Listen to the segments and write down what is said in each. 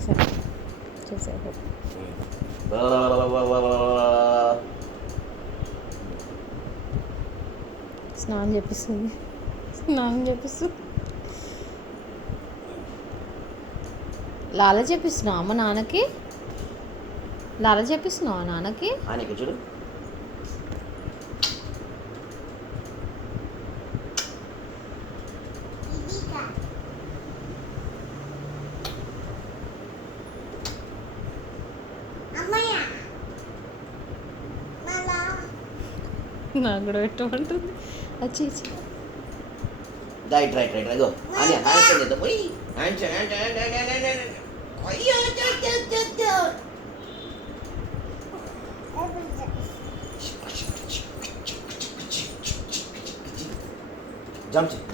సరే చేసేది స్నానం చేపిస్తుంది లాల చేపిస్తున్నావు అమ్మ నాన్నకి లాల చేపిస్తున్నావా నాన్నకి చూడు నాకు కూడా పెట్టమంటుంది వచ్చి రైట్ రైట్ రైట్ అదో అని హ్యాండ్స్ చేద్దాం పోయి హ్యాండ్స్ అయ్యో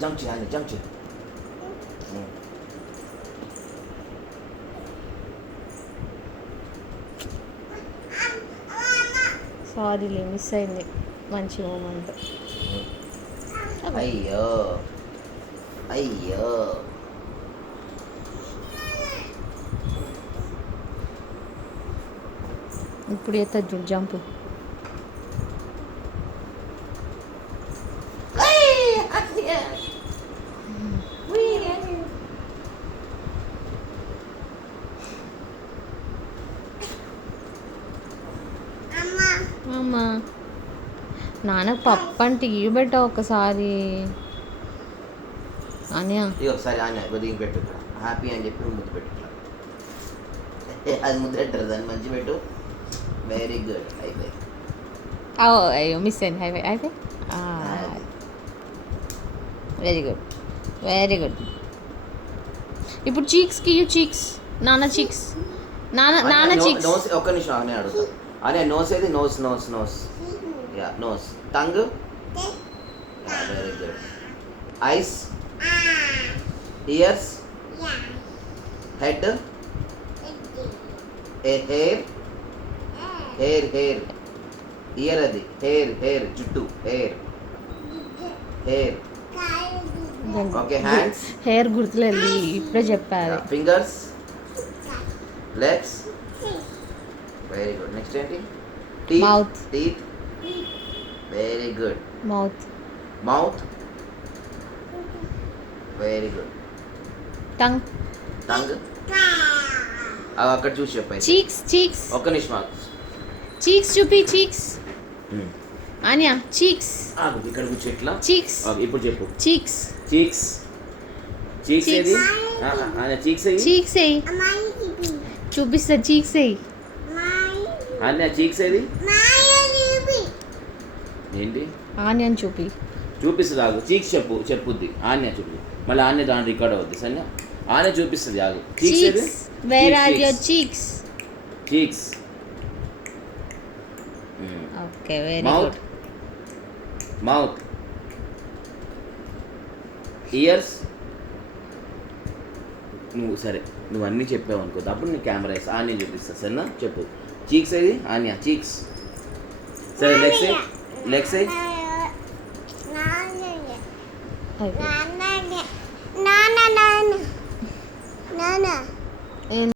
జంప్ చేయాలి జంప్ చేయి సారీలే మిస్ అయింది మంచి మూమెంట్ అయ్యో అయ్యో ఇప్పుడు ఎత్త చూడు జంపు అమ్మా నాన్న పప్పు అంటే ఇవి పెట్టా ఒకసారి అనియా ఒకసారి ఆన్య కొద్దిగా పెట్టు హ్యాపీ అని చెప్పి ముద్దు పెట్టు అది ముద్దు పెట్టరు దాన్ని మంచి పెట్టు వెరీ గుడ్ అయిపోయి అయ్యో మిస్ అయింది అయిపోయి వెరీ గుడ్ వెరీ గుడ్ ఇప్పుడు చీక్స్కి చీక్స్ నాన్న చీక్స్ నాన్న చీక్స్ నోస్ ఒక్క నిమిషం ఆనే అడుగుతా అనే నోస్ ఏది nose nose nose yeah nose tongue very good eyes ears head hair hair hair ear అది హెయిర్ హెయిర్ జుట్టు hair hair okay hands hair గుర్తులేదు ఇప్పుడే చెప్పారు fingers legs very good next ఏంటి mouth teeth very good mouth mouth very good tongue tongue అక్కడ చూసి చెప్పాయి cheeks ఒక్క నిమిషం చీక్స్ చూపి చీక్స్ ఆనియా చీక్స్ ఇక్కడ కూర్చో ఇట్లా చీక్స్ ఇప్పుడు చెప్పు చీక్స్ చీక్స్ చీక్స్ ఏది చీక్స్ ఏది చీక్స్ ఏయ్ చూపిస్తా చీక్స్ ఏయ్ అన్న చీక్స్ ఏది ఏంటి ఆనియన్ చూపిస్తుంది ఆగు చీక్స్ చెప్పుద్ది ఆన్య చూపి మళ్ళీ ఆన్య దాని రికార్డ్ అవుద్ది సరే ఆన్య చూపిస్తుంది ఆగు చీక్స్ ఏది where are your cheeks cheeks okay very mouth good mouth ears నువ్వు అన్నీ చెప్పావు అనుకో అప్పుడు నీ కెమెరా వేసి ఆన్య చూపిస్తా సరేనా చెప్పు చీక్స్ ఏది ఆన్య చీక్స్ సరే లెగ్స్ అయిపోయింది